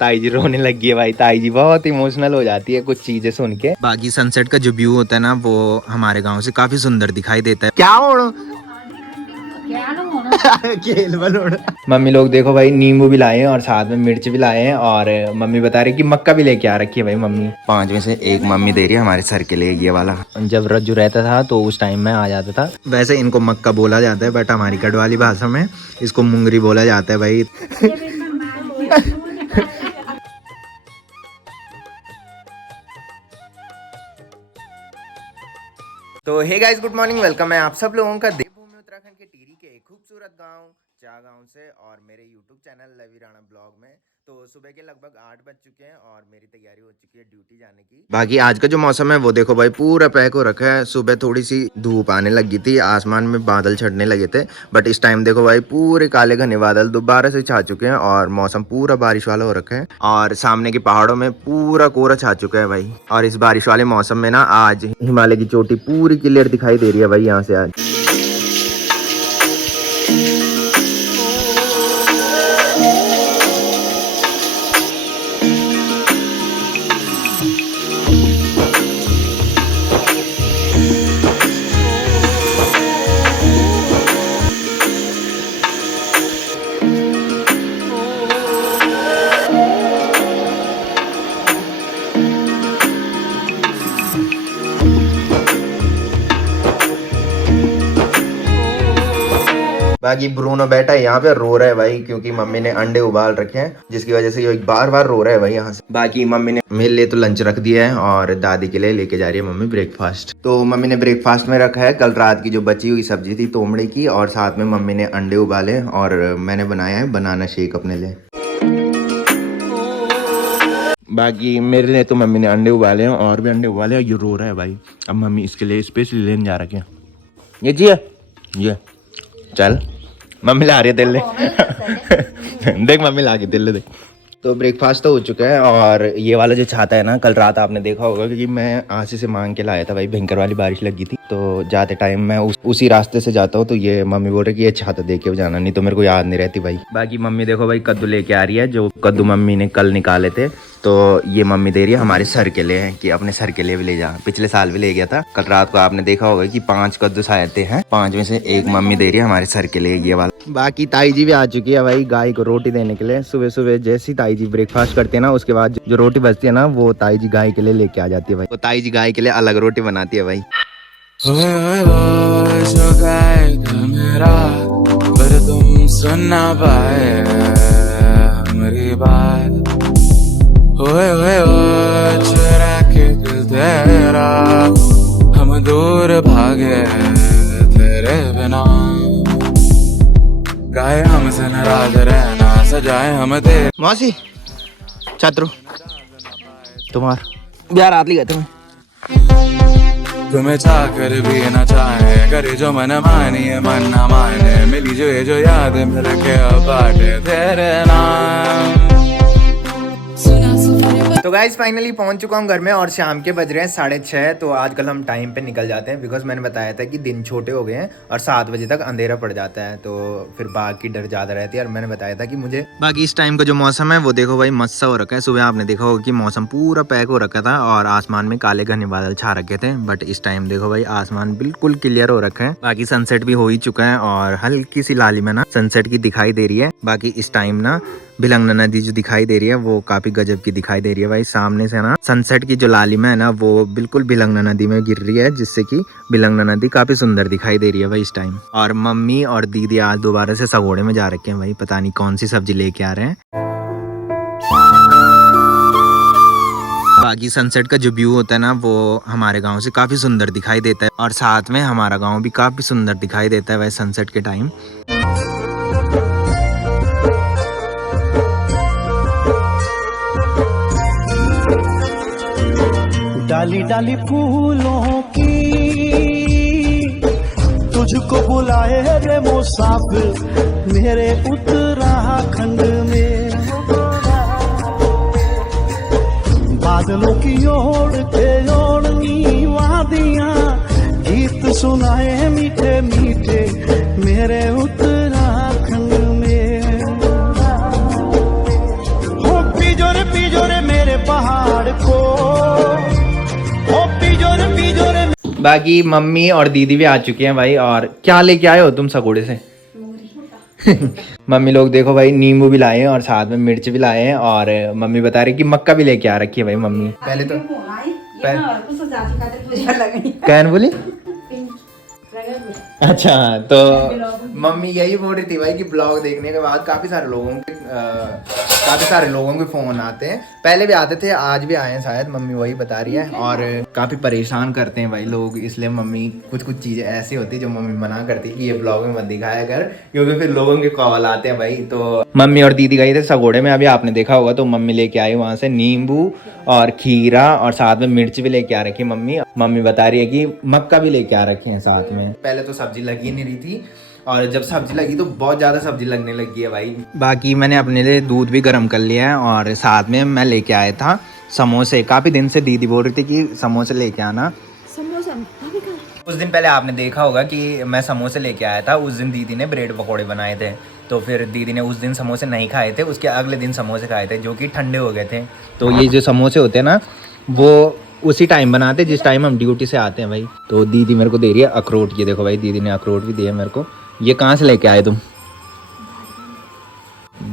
ताई जी रोने लगी है भाई। ताई जी बहुत इमोशनल हो जाती है कुछ चीजें सुन के। बाकी सनसेट का जो व्यू होता है ना वो हमारे गांव से काफी सुंदर दिखाई देता है। क्या हो खेल बलोड़। मम्मी लोग देखो भाई नींबू भी लाए हैं और साथ में मिर्च भी लाए हैं और मम्मी बता रही कि मक्का भी लेके आ रखी है भाई मम्मी। 5 में से 1 मम्मी दे रही है हमारे सर के लिए ये वाला। जब रज्जू रहता था तो उस टाइम में आ जाता था। वैसे इनको मक्का बोला जाता है बट हमारी गढ़वाली भाषा में इसको मुंगरी बोला जाता है भाई। तो hey guys good morning, welcome है आप सब लोगों का देवभूमि उत्तराखंड के टिहरी के एक खूबसूरत गांव चा गांव से और मेरे YouTube चैनल लवी राणा ब्लॉग में। तो सुबह के लगभग 8 बज चुके हैं और मेरी तैयारी हो चुकी है ड्यूटी जाने की। बाकी आज का जो मौसम है वो देखो भाई पूरा पैक हो रखा है। सुबह थोड़ी सी धूप आने लगी थी, आसमान में बादल छटने लगे थे बट इस टाइम देखो भाई पूरे काले घने बादल दोबारा से छा चुके हैं और मौसम पूरा बारिश वाला हो रखा है और सामने के पहाड़ों में पूरा कोहरा छा चुका है भाई। और इस बारिश वाले मौसम में ना आज हिमालय की चोटी पूरी क्लियर दिखाई दे रही है भाई यहाँ से आज। बाकी ब्रूनो बैठा है यहाँ पे रो रहा है भाई क्योंकि मम्मी ने अंडे उबाल रखे हैं जिसकी वजह से ये बार बार रो रहा है भाई यहाँ से। बाकी मम्मी ने मेरे लिए तो लंच रख दिया है और दादी के लिए लेके जा रही है मम्मी ब्रेकफास्ट। तो मम्मी ने ब्रेकफास्ट में रखा है कल रात की जो बची हुई सब्जी थी तोमड़े की और साथ में मम्मी ने अंडे उबाले और मैंने बनाया है बनाना शेक अपने लिए। बाकी मेरे लिए तो मम्मी ने अंडे उबाले हैं और भी अंडे उबाले और ये रो रहा है भाई। अब मम्मी इसके लिए स्पेशली लेने जा रखे हैं। ये जी है ये चल मम्मी ला रही है तेल ले। देख मम्मी ला के तेल ले देख। तो ब्रेकफास्ट तो हो चुका है और ये वाला जो छाता है ना कल रात आपने देखा होगा क्योंकि मैं आशी से मांग के लाया था भाई। भयंकर वाली बारिश लगी थी तो जाते टाइम मैं उसी रास्ते से जाता हूँ तो ये मम्मी बोल रही कि ये छाता दे के जाना, नहीं तो मेरे को याद नहीं रहती भाई। बाकी मम्मी देखो भाई कद्दू लेके आ रही है जो कद्दू मम्मी ने कल निकाले थे तो ये मम्मी दे रही है हमारे सर के लिए कि अपने सर के लिए भी ले जा। पिछले साल भी ले गया था। कल रात को आपने देखा होगा कि 5 कद्दू आते हैं, 5 में से 1 मम्मी दे रही है हमारे सर के लिए ये वाला। बाकी ताई जी भी आ चुकी है भाई गाय को रोटी देने के लिए। सुबह सुबह जैसी ताई जी ब्रेकफास्ट करती है ना उसके बाद जो रोटी बचती है ना वो ताई जी गाय के लिए लेके आ जाती है भाई। वो ताई जी गाय के लिए अलग रोटी बनाती है भाई। पर तुम सुनना पाए मेरी बात, चुरा के दिल तेरा हम दूर भागे तेरे बिना, गाए हमसे नाराज रहना सजाए हम तेरे। मौसी छात्रो तुम्हार बिहार आत गए तुम्हें चाह कर भी न चाहे करे जो मन मानी मन न माने मिली जो याद मिल के बाटे तेरे नाम। तो गाइज फाइनली पहुंच चुका हूं घर में और शाम के बज रहे हैं 6:30। तो आजकल हम टाइम पे निकल जाते हैं बिकॉज मैंने बताया था कि दिन छोटे हो गए हैं और 7 बजे तक अंधेरा पड़ जाता है तो फिर बाघ की डर ज्यादा रहती है। और मैंने बताया था कि मुझे बाकी इस टाइम का जो मौसम है वो देखो भाई मस्त सा हो रखा है। सुबह आपने देखा होगा कि मौसम पूरा पैक हो रखा था और आसमान में काले घने बादल छा रखे थे बट इस टाइम देखो भाई आसमान बिल्कुल क्लियर हो रखा है। बाकी सनसेट भी हो ही चुका है और हल्की सी लालिमा ना सनसेट की दिखाई दे रही है। बाकी इस टाइम ना भिलंगना नदी जो दिखाई दे रही है वो काफी गजब की दिखाई दे रही है भाई। सामने से ना सनसेट की जो लालिमा है ना वो बिल्कुल भिलंगना नदी में गिर रही है जिससे कि भिलंगना नदी काफी सुंदर दिखाई दे रही है भाई इस टाइम। और मम्मी और दीदी आज दोबारा से सगोड़े में जा रखे हैं भाई, पता नहीं कौन सी सब्जी लेके आ रहे हैं। बाकी सनसेट का जो व्यू होता है ना वो हमारे गांव से काफी सुंदर दिखाई देता है और साथ में हमारा गांव भी काफी सुंदर दिखाई देता है भाई सनसेट के टाइम। डाली डाली फूलों की तुझको बुलाए रे मुसाफिर मेरे उत्तराखंड में, बादलों की ओर के ओढ़नी वादियां गीत सुनाए मीठे मीठे मेरे उत्तराखंड में। हो बिजोर पीजो रे मेरे पहाड़ को, ओ पीजो रे बाकी मम्मी और दीदी भी आ चुके हैं भाई। और क्या लेके आए हो तुम सगोड़े से? मम्मी लोग देखो भाई, नींबू भी लाए हैं और साथ में मिर्च भी लाए हैं। और मम्मी बता रही कि मक्का भी लेके आ रखी है भाई मम्मी। पहले तो कैन बोली। अच्छा, तो मम्मी यही बोल रही थी भाई कि ब्लॉग देखने के बाद काफी सारे लोगों के फोन आते हैं। पहले भी आते थे, आज भी आए हैं शायद, मम्मी वही बता रही है। और काफी परेशान करते हैं भाई लोग, इसलिए मम्मी कुछ चीजें ऐसी होती है जो मम्मी मना करती है कि ये ब्लॉग में मत दिखाया कर, क्योंकि फिर लोगों के कॉल आते हैं भाई। तो मम्मी और दीदी गई थे सगोड़े में, अभी आपने देखा होगा। तो मम्मी लेके आई वहां से नींबू और खीरा और साथ में मिर्च भी लेके आ रखी है मम्मी। मम्मी बता रही है कि मक्का भी लेके आ रखे हैं साथ में। पहले तो सब्जी लगी नहीं रही थी, और जब सब्जी लगी तो बहुत ज़्यादा सब्जी लगने लगी है भाई। बाकी मैंने अपने लिए दूध भी गर्म कर लिया है, और साथ में मैं लेके आया था समोसे। काफ़ी दिन से दीदी बोल रही थी कि समोसे लेके आना। उस दिन पहले आपने देखा होगा कि मैं समोसे लेके आया था, उस दिन दीदी ने ब्रेड पकौड़े बनाए थे। तो फिर दीदी ने उस दिन समोसे नहीं खाए थे, उसके अगले दिन समोसे खाए थे जो कि ठंडे हो गए थे। तो ये जो समोसे होते हैं ना, वो उसी टाइम बनाते जिस टाइम हम ड्यूटी से आते हैं भाई। तो दीदी मेरे को दे रही है अखरोट। ये देखो भाई, दीदी ने अखरोट भी दिया मेरे को। ये कहाँ से लेके आए तुम?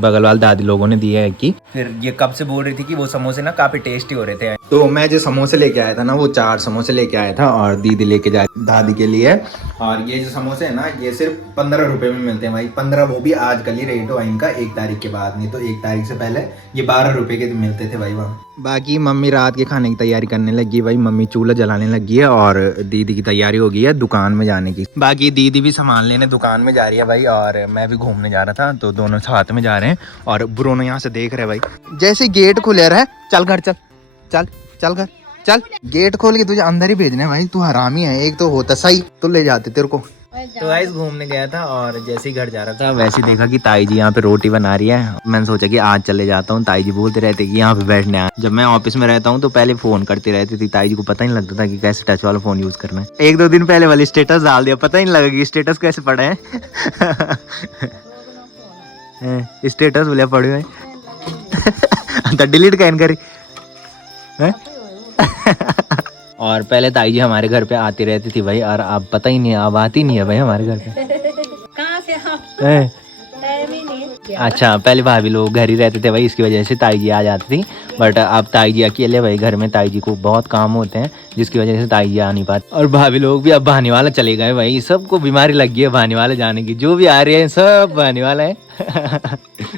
बगल वाले दादी लोगों ने दिया है कि। फिर ये कब से बोल रही थी कि वो समोसे ना काफी टेस्टी हो रहे थे। तो मैं जो समोसे लेके आया था ना, वो 4 समोसे लेके आया था, और दीदी लेके जा दादी के लिए। और ये जो समोसे है ना, ये सिर्फ 15 रुपए में मिलते हैं भाई। 15, वो भी आजकल ही रेट हुआ इनका 1 तारीख के बाद, नहीं तो 1 तारीख से पहले ये 12 रुपए के मिलते थे भाई वहाँ। बाकी मम्मी रात के खाने की तैयारी करने लगी है भाई। मम्मी चूल्हा जलाने लगी है, और दीदी की तैयारी हो गई है दुकान में जाने की। बाकी दीदी भी सामान लेने दुकान में जा रही है भाई, और मैं भी घूमने जा रहा था, तो दोनों साथ में जा रहे हैं। और ब्रोनो यहाँ से देख रहे भाई। जैसे गेट खुले रहा है, चल घर चल चल चल घर चल। गेट खोल के तुझे अंदर ही भेजने भाई, तू हरामी है। एक तो होता सही तो ले जाते तेरे को। तो गाइस घूमने गया था, और जैसे ही घर जा रहा था वैसे ही देखा कि ताई जी यहाँ पे रोटी बना रही है। मैंने सोचा कि आज चले जाता हूँ। ताई जी बोलते रहते कि यहाँ पे बैठने आ। जब मैं ऑफिस में रहता हूँ तो पहले फोन करती रहती थी ताई जी को, पता ही नहीं लगता था कि कैसे टच वाला फोन यूज करना है। 1-2 दिन पहले वाली स्टेटस डाल दिया, पता ही नहीं लगा कि स्टेटस कैसे पड़ा है। स्टेटस बोलिया पड़े हुए तो डिलीट कैन करी। और पहले ताई जी हमारे घर पे आती रहती थी भाई, और अब पता ही नहीं, अब आती नहीं है भाई हमारे घर पे। कहाँ से हम? अच्छा, पहले भाभी लोग घर ही रहते थे भाई, इसकी वजह से ताई जी आ जाती थी। बट अब ताई जी अकेले भाई घर में, ताई जी को बहुत काम होते हैं, जिसकी वजह से ताई जी आ नहीं पाती। और भाभी लोग भी अब बहाने वाला चले गए भाई। सबको बीमारी लग गई है बहाने वाले जाने की, जो भी आ रहे हैं सब बहाने वाला है।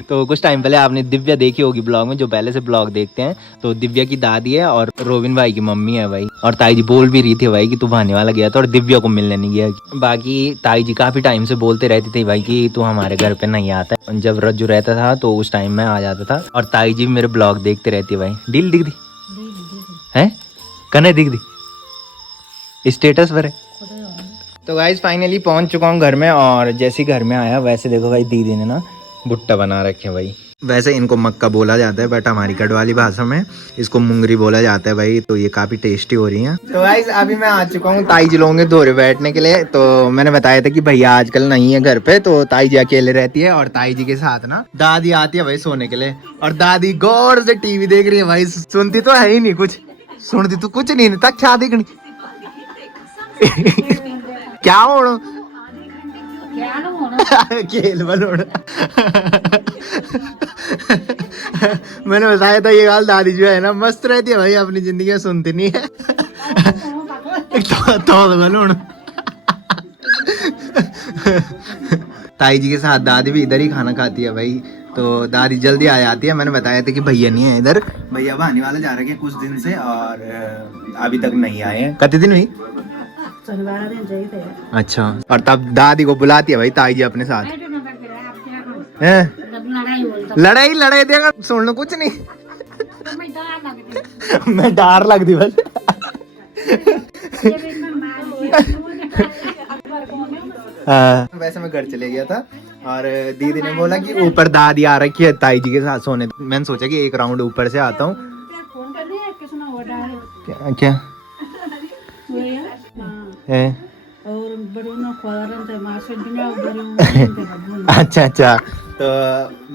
तो कुछ टाइम पहले आपने दिव्या देखी होगी ब्लॉग में, जो पहले से ब्लॉग देखते हैं। तो दिव्या की दादी है और रोबिन भाई की मम्मी है भाई। और ताई जी बोल भी रही थी भाई कि तू बहाने वाला गया था और दिव्या को मिलने नहीं गया। बाकी ताई जी काफी टाइम से बोलते रहती थी भाई कि तू हमारे घर पे नहीं आता। जब रज्जू रहता था तो उस टाइम में आ जाता था, और ताई जी मेरे ब्लॉग देखते रहती है भाई। डील दिख दी है कने दिख दी स्टेटस पर है। तो गाइस फाइनली पहुंच चुका हूँ घर में, और जैसे ही घर में आया वैसे देखो भाई दीदी ने ना भुट्टा बना रखे हैं भाई। वैसे इनको मक्का बोला जाता है, बट हमारी गढ़वाली भाषा में इसको मुंगरी बोला जाता है भाई। तो ये काफी टेस्टी हो रही हैं। तो गाइस अभी मैं आ चुका हूँ ताई जी लोगों के दौरे बैठने के लिए। तो मैंने बताया था कि भैया आजकल नहीं है घर पे, तो ताई जी अकेले रहती है, और ताई जी के साथ ना दादी आती है भाई सोने के लिए। और दादी गौर से टीवी देख रही है भाई, सुनती तो है ही नहीं कुछ, सुनती तो कुछ नहीं था, क्या देखनी। क्या होना खेल बलोड़। मैंने बताया था ये गाल दादी जो है ना मस्त रहती है भाई, अपनी जिंदगी में सुनती नहीं है। तो ताई जी के साथ दादी भी इधर ही खाना खाती है भाई। तो दादी जल्दी आ जाती है। मैंने बताया था कि भैया नहीं है इधर, भैया बहाने वाले जा रहे हैं कुछ दिन से, और अभी तक नहीं आए हैं। कितने दिन हुई? अच्छा, और तब दादी को बुलाती है भाई ताई जी अपने साथ। लड़ाई देगा सुन लो कुछ नहीं। मैं डर लगती बस। वैसे मैं घर चले गया था, और दीदी ने बोला कि ऊपर दादी आ रखी है ताई जी के साथ सोने। मैंने सोचा कि एक राउंड ऊपर से आता हूँ। क्या है? और अच्छा अच्छा, तो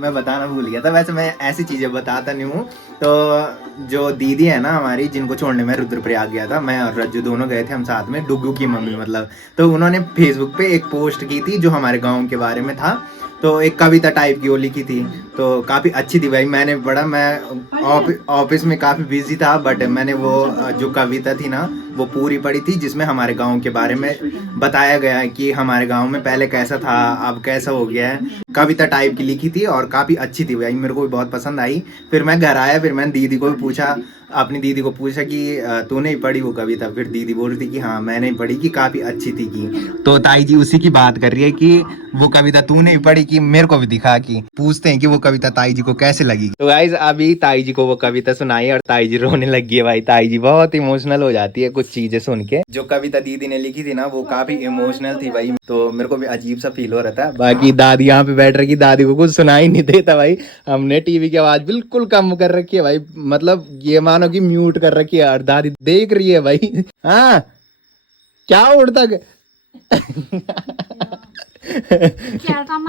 मैं बताना भूल गया था, वैसे मैं ऐसी चीजें बताता नहीं हूँ। तो जो दीदी है ना हमारी, जिनको छोड़ने में रुद्रप्रयाग गया था, मैं और रज्जू दोनों गए थे हम साथ में, डुगू की मम्मी मतलब। तो उन्होंने फेसबुक पे एक पोस्ट की थी जो हमारे गाँव के बारे में था, तो एक कविता टाइप की वो लिखी थी, तो काफ़ी अच्छी थी भाई। मैंने पढ़ा, मैं ऑफिस में काफ़ी बिजी था, बट मैंने वो जो कविता थी ना वो पूरी पढ़ी थी, जिसमें हमारे गांव के बारे में बताया गया है कि हमारे गांव में पहले कैसा था, अब कैसा हो गया है। कविता टाइप की लिखी थी और काफ़ी अच्छी थी भाई, मेरे को भी बहुत पसंद आई। फिर मैं घर आया, फिर मैंने दीदी को भी पूछा, अपनी दीदी को पूछा कि तूने ही पढ़ी वो कविता? फिर दीदी बोल रही थी कि हाँ मैंने ही पढ़ी, कि काफ़ी अच्छी थी की। तो ताई जी उसी की बात कर रही है कि वो कविता तूने ही पढ़ी, कि मेरे को भी दिखा, कि पूछते हैं कि वो कविता ताई जी को कैसे लगी। तो गाइस अभी ताई जी को वो कविता सुनाई और ताई जी रोने लगी है भाई। ताई जी बहुत इमोशनल हो जाती है कुछ चीजें सुन के। जो कविता दीदी ने लिखी थी ना वो काफी इमोशनल थी भाई, तो मेरे को भी अजीब सा फील हो रहा था। बाकी दादी यहाँ पे बैठ रही, दादी को कुछ सुनाई नहीं देता भाई। हमने टीवी की आवाज बिल्कुल कम कर रखी है भाई, मतलब ये मानो कि म्यूट कर रखी है, और दादी देख रही है भाई। हाँ क्या उड़ता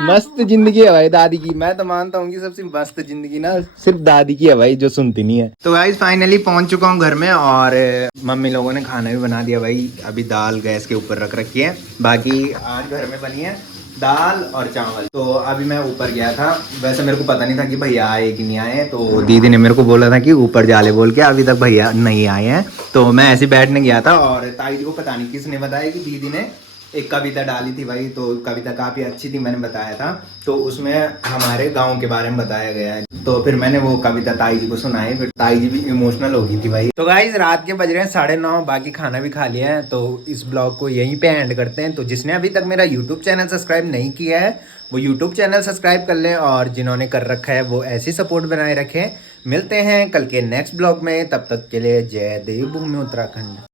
मस्त जिंदगी है भाई दादी की। मैं तो मानता हूँ कि सबसे मस्त जिंदगी ना सिर्फ दादी की है भाई, जो सुनती नहीं है। तो गाइस फाइनली पहुंच चुका हूँ घर में, और मम्मी लोगों ने खाना भी बना दिया भाई। अभी दाल गैस के ऊपर रख रखी है, बाकी आज घर में बनी है दाल और चावल। तो अभी मैं ऊपर गया था, वैसे मेरे को पता नहीं था कि भैया आए कि नहीं आए, तो दीदी ने मेरे को बोला था कि ऊपर जा ले बोल के, अभी तक भैया नहीं आए हैं। तो मैं ऐसे बैठने गया था, और ताई जी को पता नहीं किसने बताया कि दीदी ने एक कविता डाली थी भाई। तो कविता काफ़ी अच्छी थी, मैंने बताया था, तो उसमें हमारे गांव के बारे में बताया गया है। तो फिर मैंने वो कविता ताई जी को सुनाई, फिर ताई जी भी इमोशनल हो गई थी भाई। तो गाइस रात के बज रहे हैं 9:30, बाकी खाना भी खा लिया है, तो इस ब्लॉग को यहीं पे एंड करते हैं। तो जिसने अभी तक मेरा यूट्यूब चैनल सब्सक्राइब नहीं किया है वो यूट्यूब चैनल सब्सक्राइब कर लें, और जिन्होंने कर रखा है वो ऐसी सपोर्ट बनाए रखें। मिलते हैं कल के नेक्स्ट ब्लॉग में, तब तक के लिए जय देवभूमि उत्तराखंड।